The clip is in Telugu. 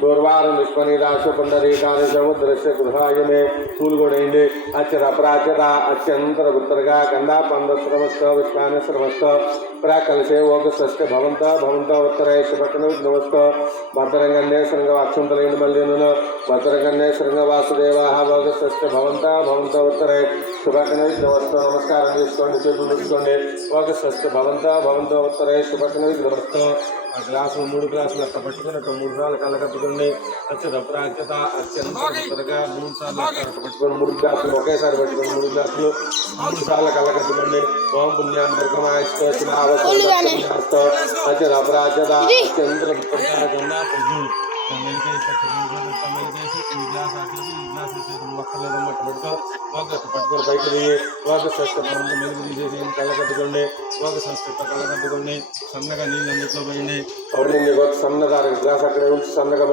దూర్వారం విశ్వనిరాశ పుండరీకాని సముద్రస్య గృహాయ మే పూలు కూడా అయింది అచ్చర ప్రాచ్యత అత్యంతర ఉత్తరగా కందా పందశ్రమస్థ విశ్వానశ్రమస్థ ప్రాకలసే ఓగస్య భవంత భవంత ఉత్తరేష్ పక్కన నమస్త భద్రంగన్నే శృంగ అక్షంతలైన మల్లిను భద్రంగన్నే శృంగ వాసుదేవా ఓగస్య భవంత భవంత ఉత్తరే శుభకన నమస్త నమస్కారం చేసుకోండి చేతులు తీసుకోండి ఓగస్య భవంత భవంత ఉత్తరే శుభకన నమస్త ఆ గ్లాసులు 3 గ్లాసులు అట్లా పట్టుకున్నట్టు 3 సార్లు కళ్ళకట్టుకోండి అత్యంత ప్రాచ్యత అత్యంత ఉత్తరగా 3 సార్లు అట్లా పట్టుకొని 3 గ్లాసులు ఒకేసారి పట్టుకొని 3 గ్లాసులు 3 సార్లు కళ్ళకట్టుకోండి ఓం పుణ్యాంబర్గమాయిస్తో శిలావస్తో అత్యంత ప్రాచ్యత అత్యంత ఉత్తరగా పట్టుకొని బయట దిగి ఒక సంస్కృతం మెరుగు తీసేసి కళ్ళకట్టుకోండి ఒక సంస్కృత కళ్ళకట్టుకోండి సన్నగా నీళ్ళు అందులో పోయింది సన్నగా గ్లాస్ అక్కడే ఉంచి సన్నగా